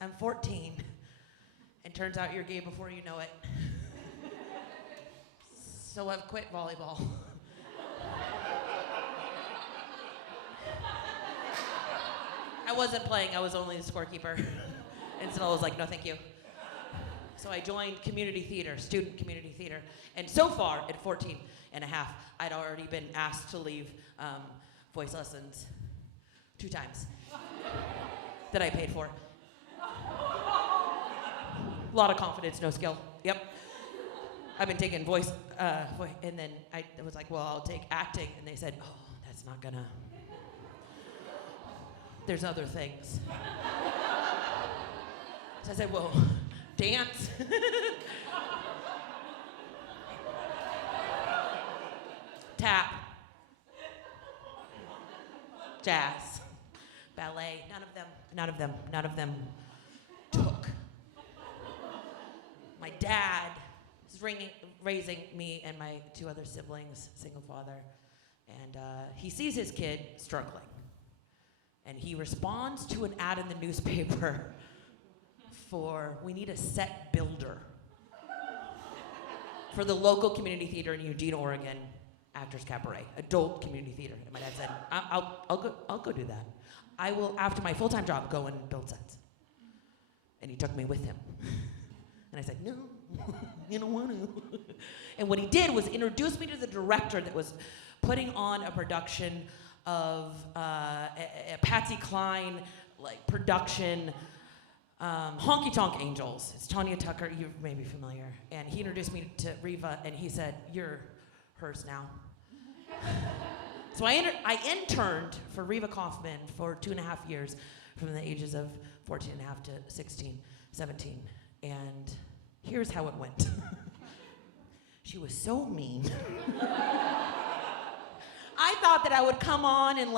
I'm 14. And turns out you're gay before you know it. So I've quit volleyball. I wasn't playing, I was only the scorekeeper. And so I was like, no, thank you. So I joined community theater, student community theater. And so far, at 14 and a half, I'd already been asked to leave voice lessons 2 times that I paid for. A lot of confidence, no skill. Yep. I've been taking voice, and then I was like, well, I'll take acting. And they said, oh, that's not gonna. There's other things. So I said, well, dance. Tap. Jazz. Ballet. None of them took. My dad is raising me and my 2 other siblings, single father, and he sees his kid struggling. And he responds to an ad in the newspaper for, we need a set builder for the local community theater in Eugene, Oregon, Actors Cabaret, adult community theater. And my dad said, I'll go do that. I will, after my full-time job, go and build sets. And he took me with him. And I said, no, you don't want to. And what he did was introduce me to the director that was putting on a production of a Patsy Cline production, Honky Tonk Angels. It's Tanya Tucker, you may be familiar. And he introduced me to Riva, and he said, you're hers now. So I interned for Riva Kaufman for 2.5 years, from the ages of 14 and a half to 16, 17. And here's how it went. She was so mean. I thought that I would come on and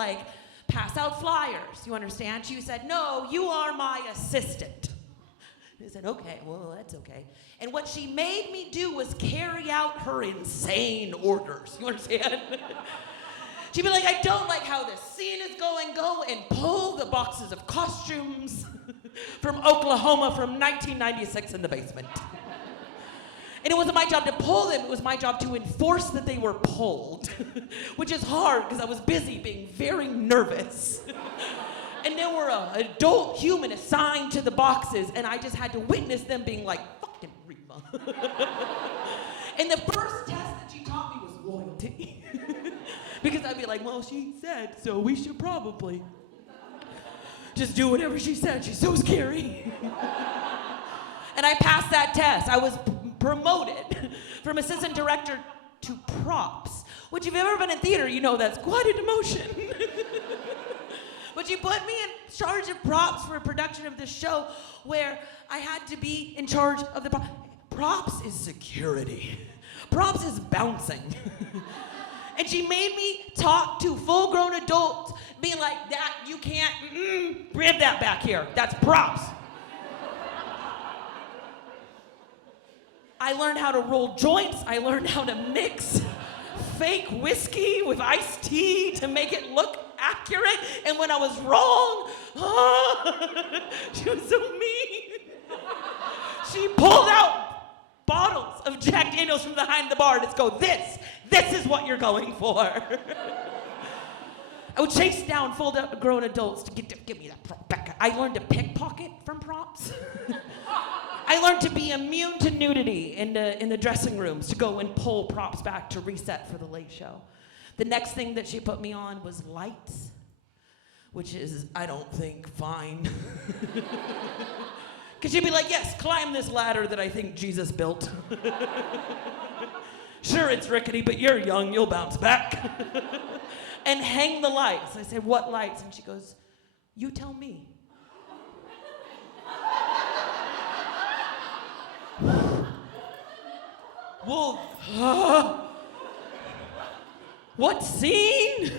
pass out flyers, you understand? She said, no, you are my assistant. I said, okay, well, that's okay. And what she made me do was carry out her insane orders, you understand? She'd be like, I don't like how this scene is going. Go and pull the boxes of costumes from Oklahoma from 1996 in the basement. And it wasn't my job to pull them, it was my job to enforce that they were pulled, which is hard because I was busy being very nervous. And there were an adult human assigned to the boxes, and I just had to witness them being like, fucking Riva. And the first test that she taught me was loyalty. Because I'd be like, well, she said, so we should probably just do whatever she said. She's so scary. And I passed that test. I was promoted from assistant director to props, which if you've ever been in theater, you know that's quite a demotion. But you put me in charge of props for a production of this show where I had to be in charge of the props is security. Props is bouncing. And she made me talk to full-grown adults, being like, that, you can't, grab that back here. That's props. I learned how to roll joints. I learned how to mix fake whiskey with iced tea to make it look accurate. And when I was wrong, she was so mean. She pulled out bottles of Jack Daniels from behind the bar and just go, this is what you're going for. I would chase down full-grown adults to give me that prop back. I learned to pickpocket from props. I learned to be immune to nudity in the dressing rooms, to go and pull props back to reset for the late show. The next thing that she put me on was lights, which is, I don't think, fine. Because she'd be like, yes, climb this ladder that I think Jesus built. Sure, it's rickety, but you're young, you'll bounce back. And hang the lights. I said, what lights? And she goes, you tell me. Well, what scene?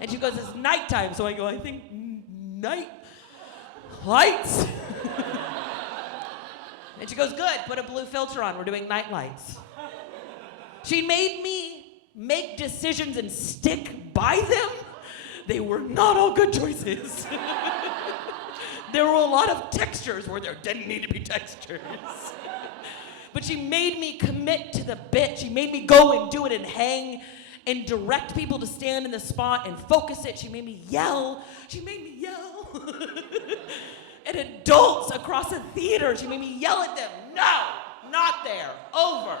And she goes, it's nighttime. So I go, I think night lights. And she goes, good, put a blue filter on. We're doing night lights. She made me make decisions and stick by them. They were not all good choices. there were a lot of textures where there didn't need to be textures. But she made me commit to the bit. She made me go and do it and hang and direct people to stand in the spot and focus it. She made me yell. She made me yell. At adults across a theater. She made me yell at them. No, not there. Over.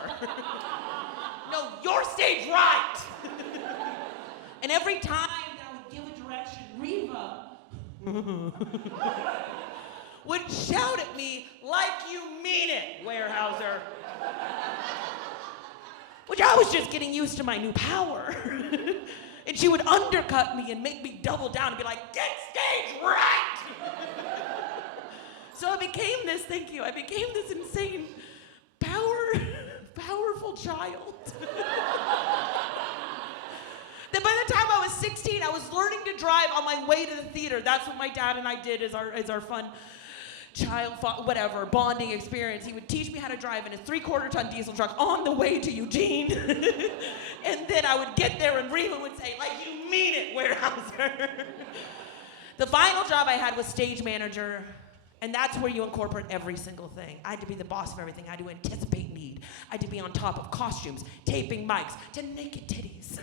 No, your stage right. And every time that I would give a direction, Riva would shout at me like you mean it, Weierhauser. Which I was just getting used to my new power. And she would undercut me and make me double down and be like, get stage right! So I became this, thank you, I became this insane, powerful child. Then by the time I was 16, I was learning to drive on my way to the theater. That's what my dad and I did as our fun bonding experience. He would teach me how to drive in a 3/4-ton diesel truck on the way to Eugene. And then I would get there and Riva would say, like you mean it, Weierhauser. The final job I had was stage manager. And that's where you incorporate every single thing. I had to be the boss of everything. I had to anticipate need. I had to be on top of costumes, taping mics, to naked titties.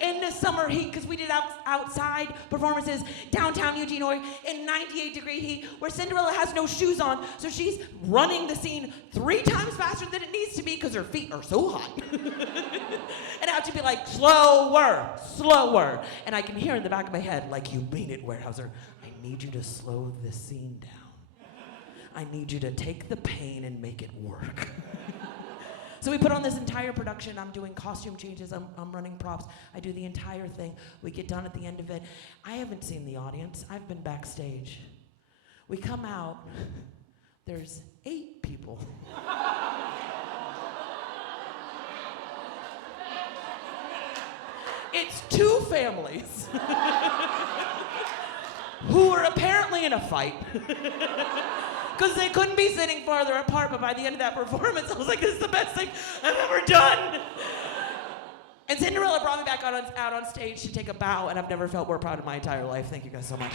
In the summer heat, because we did outside performances, downtown Eugene, Oregon, in 98-degree heat, where Cinderella has no shoes on, so she's running the scene 3 times faster than it needs to be because her feet are so hot. And I have to be like, slower, slower. And I can hear in the back of my head, like, you mean it, Weierhauser. I need you to slow this scene down. I need you to take the pain and make it work. So we put on this entire production. I'm doing costume changes. I'm running props. I do the entire thing. We get done at the end of it. I haven't seen the audience. I've been backstage. We come out. There's 8 people. It's 2 families who are apparently in a fight. Because they couldn't be sitting farther apart, but by the end of that performance, I was like, this is the best thing I've ever done. And Cinderella brought me back out on stage to take a bow, and I've never felt more proud in my entire life. Thank you guys so much.